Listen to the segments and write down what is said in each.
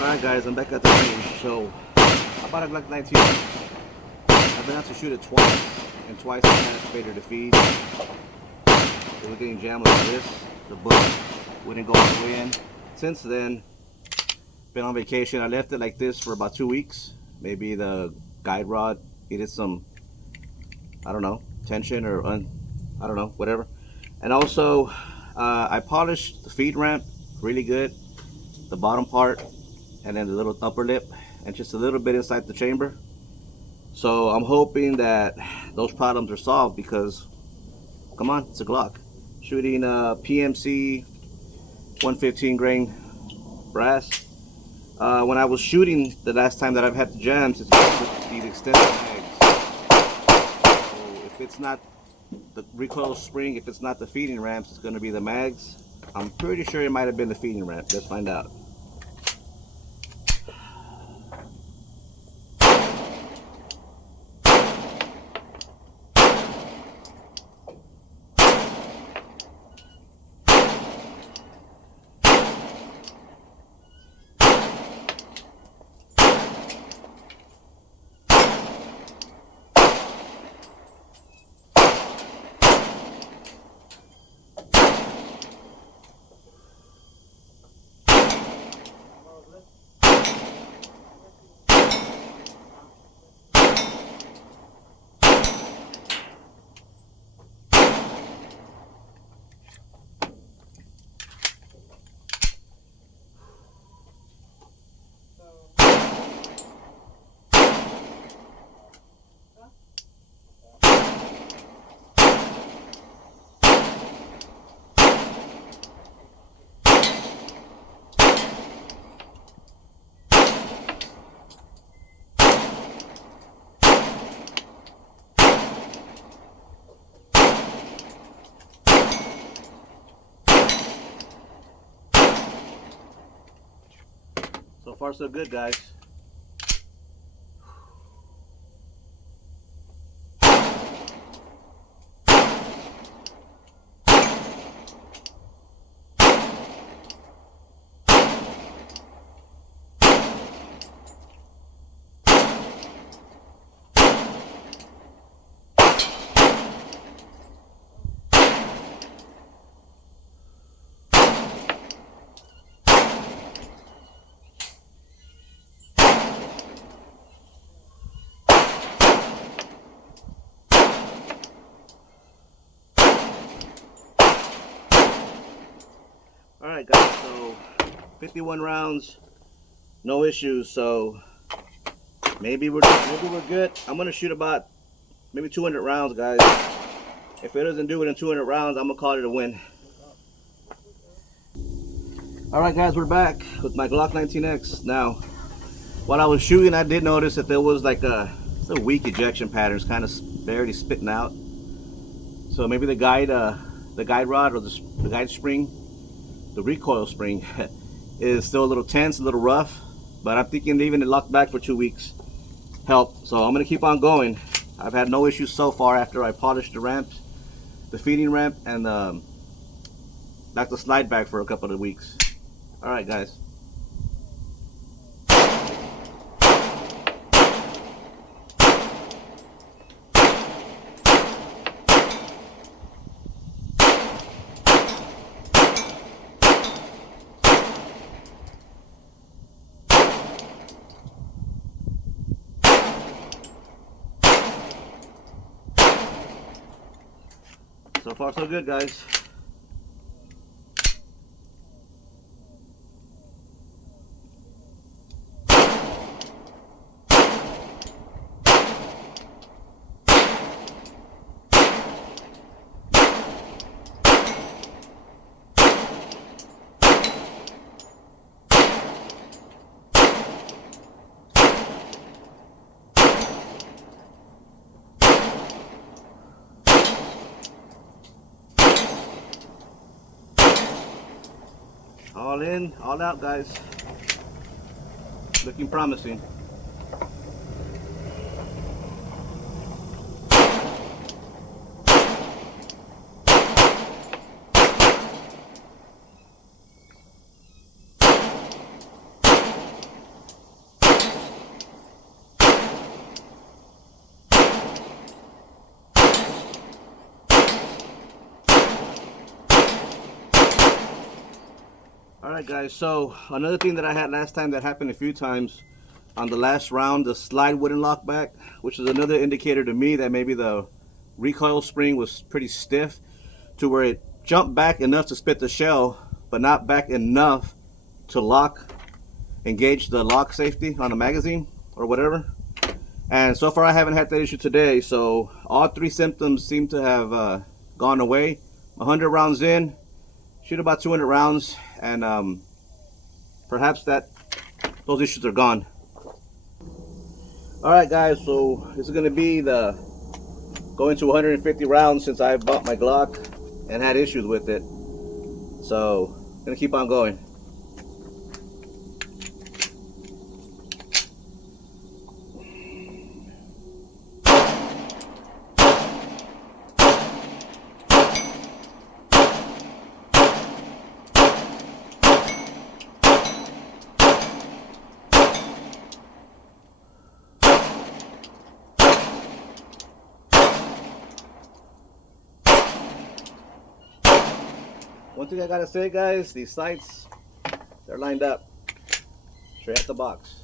Alright guys, I'm back at the range. So I bought a Glock 19. I've been out to shoot it twice, and twice I had failure to feed. It was getting jammed like this. The bullet wouldn't go all the way in. Since then, been on vacation. I left it like this for about 2 weeks. Maybe the guide rod needed some, I don't know, tension or I don't know, whatever. And also, I polished the feed ramp really good, the bottom part, and then the little upper lip, and just a little bit inside the chamber. So I'm hoping that those problems are solved, because come on, it's a Glock. Shooting PMC 115 grain brass. When I was shooting the last time that I've had the jams, it's with these extended mags. So if it's not the recoil spring, if it's not the feeding ramps, it's going to be the mags. I'm pretty sure it might have been the feeding ramp. Let's find out. So far so good, guys. Alright guys, so 51 rounds, no issues, so maybe we're good. I'm gonna shoot about maybe 200 rounds, guys. If it doesn't do it in 200 rounds, I'm gonna call it a win. Alright guys, we're back with my Glock 19X. Now, while I was shooting, I did notice that there was like a weak ejection pattern. It's kind of barely spitting out. So maybe the guide rod or the guide spring, the recoil spring, is still a little tense, a little rough, but I'm thinking leaving it locked back for 2 weeks helped. So I'm gonna keep on going. I've had no issues so far after I polished the ramps, the feeding ramp, and knocked the slide back for a couple of weeks. All right, guys. So far so good, guys. All in, all out, guys. Looking promising. Alright guys, so another thing that I had last time that happened a few times, on the last round the slide wouldn't lock back, which is another indicator to me that maybe the recoil spring was pretty stiff to where it jumped back enough to spit the shell, but not back enough to engage the lock safety on the magazine or whatever. And so far I haven't had that issue today, so all three symptoms seem to have gone away. 100 rounds in, shoot about 200 rounds, and perhaps those issues are gone. Alright guys, so this is going to be the going to 150 rounds since I bought my Glock and had issues with it. So I'm going to keep on going. One thing I gotta say guys, these sights, they're lined up straight at the box.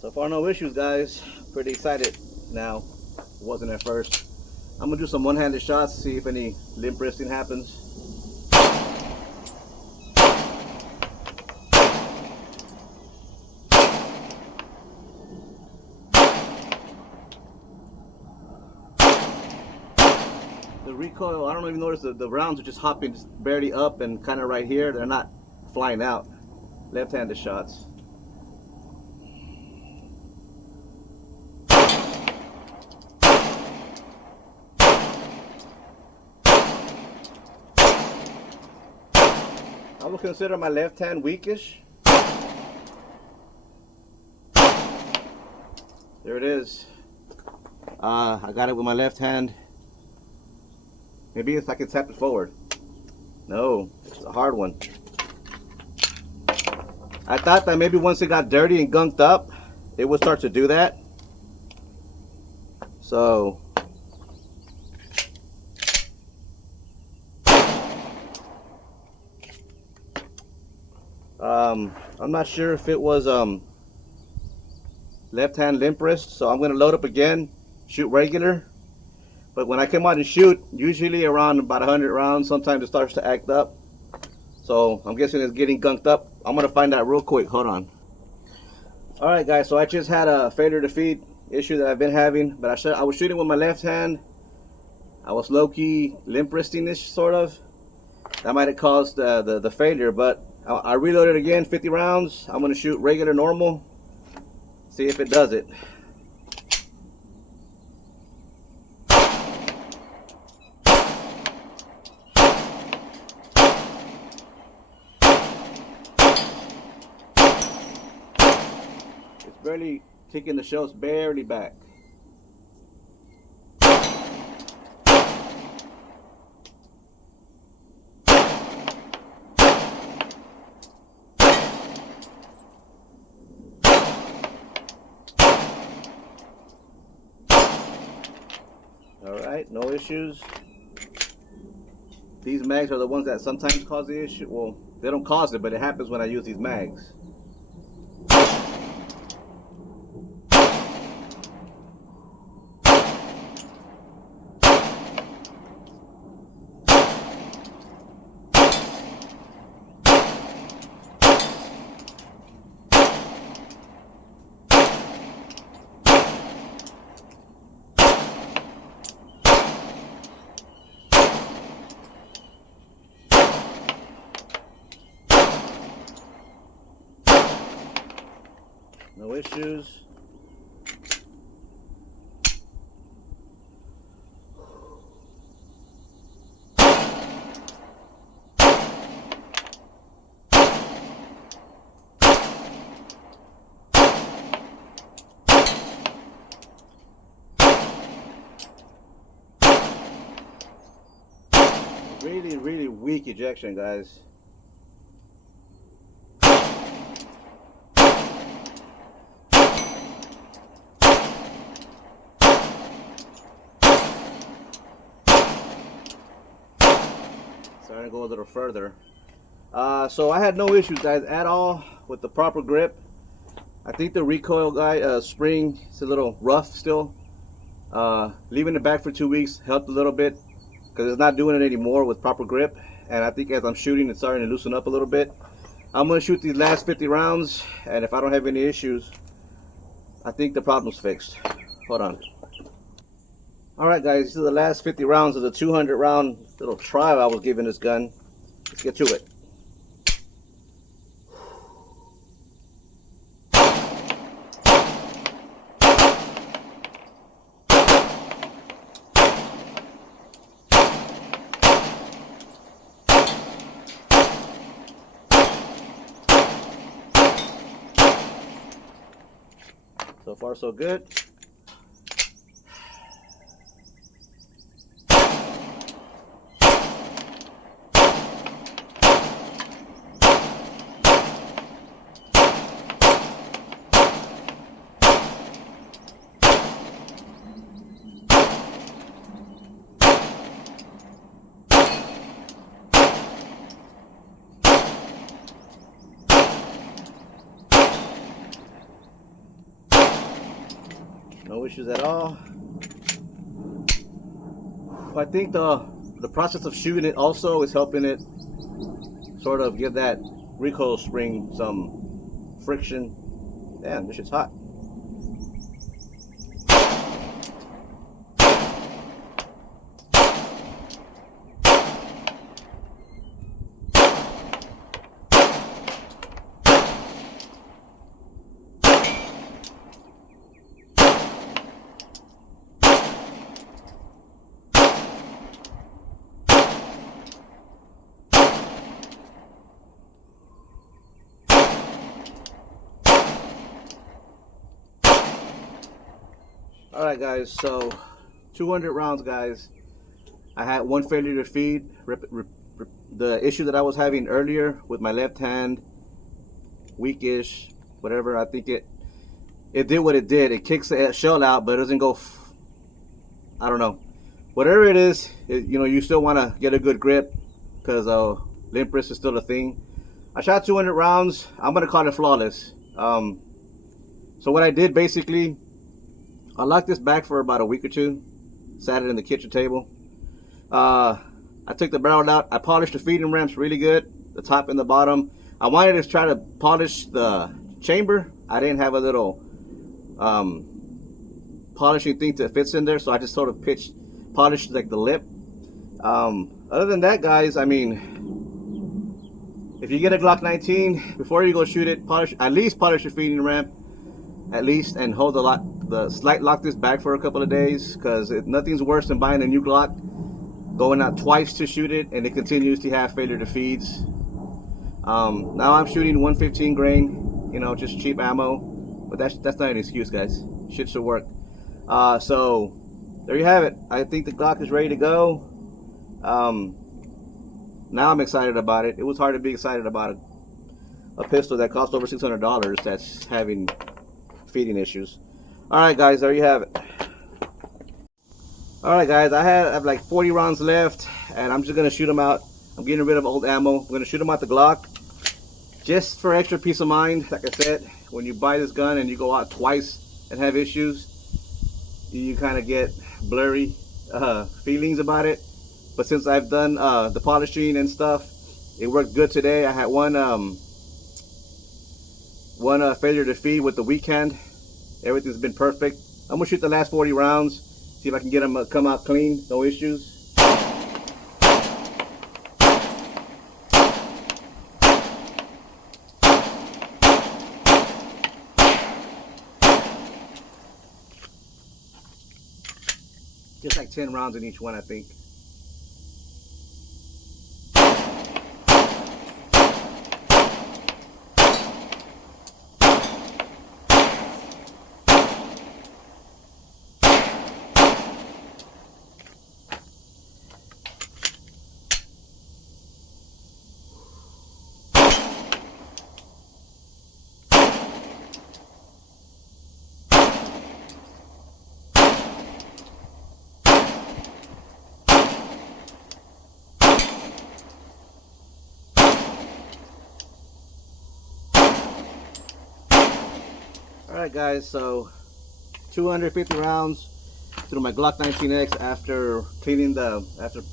So far no issues guys, pretty excited now, wasn't at first. I'm gonna do some one-handed shots, see if any limp wristing happens. The recoil, I don't even notice the rounds are just hopping just barely up and kind of right here, they're not flying out. Left-handed shots. I would consider my left hand weakish. There it is. I got it with my left hand. Maybe if I can tap it forward. No, it's a hard one. I thought that maybe once it got dirty and gunked up, it would start to do that. So I'm not sure if it was left hand limp wrist, so I'm going to load up again, shoot regular. But when I come out and shoot, usually around about 100 rounds, sometimes it starts to act up. So I'm guessing it's getting gunked up. I'm going to find out real quick. Hold on. Alright guys, so I just had a failure to feed issue that I've been having, but I was shooting with my left hand. I was low-key limp wristing-ish, sort of. That might have caused the failure, but I reloaded again, 50 rounds. I'm going to shoot regular, normal, see if it does it. It's barely kicking the shells barely back. Alright, no issues. These mags are the ones that sometimes cause the issue. Well, they don't cause it, but it happens when I use these mags. No issues. really weak ejection, guys. Starting to go a little further. So I had no issues, guys, at all with the proper grip. I think the recoil spring is a little rough still. Leaving it back for 2 weeks helped a little bit because it's not doing it anymore with proper grip. And I think as I'm shooting, it's starting to loosen up a little bit. I'm going to shoot these last 50 rounds, and if I don't have any issues, I think the problem's fixed. Hold on. Alright guys, these are the last 50 rounds of the 200 round little trial I was giving this gun. Let's get to it. So far so good. No issues at all. I think the process of shooting it also is helping it sort of give that recoil spring some friction. Damn, this shit's hot. Alright guys, so 200 rounds guys. I had one failure to feed. The issue that I was having earlier with my left hand, weakish, whatever, I think it did what it did. It kicks the shell out, but it doesn't go, I don't know. Whatever it is, you know, you still want to get a good grip because limp wrist is still a thing. I shot 200 rounds. I'm going to call it flawless. So what I did basically, I locked this back for about a week or two, sat it in the kitchen table. I took the barrel out. I polished the feeding ramps really good, the top and the bottom. I wanted to try to polish the chamber. I didn't have a little polishing thing that fits in there, so I just sort of polished like the lip. Other than that, guys, I mean, if you get a Glock 19, before you go shoot it, at least polish your feeding ramp. At least, and hold lock this back for a couple of days, because nothing's worse than buying a new Glock, going out twice to shoot it, and it continues to have failure to feeds. Now I'm shooting 115 grain, you know, just cheap ammo, but that's not an excuse, guys. Shit should work. So there you have it. I think the Glock is ready to go. Now I'm excited about it. It was hard to be excited about a pistol that cost over $600 that's having feeding issues. Alright guys, there you have it. Alright guys, I have like 40 rounds left, and I'm just gonna shoot them out. I'm getting rid of old ammo. I'm gonna shoot them out the Glock just for extra peace of mind. Like I said, when you buy this gun and you go out twice and have issues, you kind of get blurry feelings about it. But since I've done the polishing and stuff, it worked good today. I had one failure to feed with the weak hand. Everything's been perfect. I'm gonna shoot the last 40 rounds, see if I can get them to come out clean, no issues. Just like 10 rounds in each one, I think. Alright guys, so 250 rounds through my Glock 19X after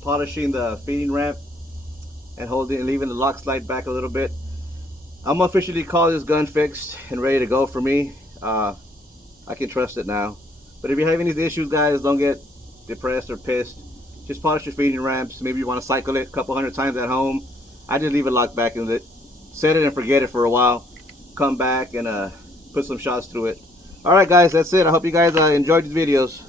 polishing the feeding ramp and leaving the lock slide back a little bit. I'm officially call this gun fixed and ready to go for me. I can trust it now. But if you're having these issues, guys, don't get depressed or pissed. Just polish your feeding ramps. Maybe you want to cycle it a couple hundred times at home. I just leave it locked back in it, set it and forget it for a while. Come back and put some shots through it. Alright guys, that's it. I hope you guys enjoyed these videos.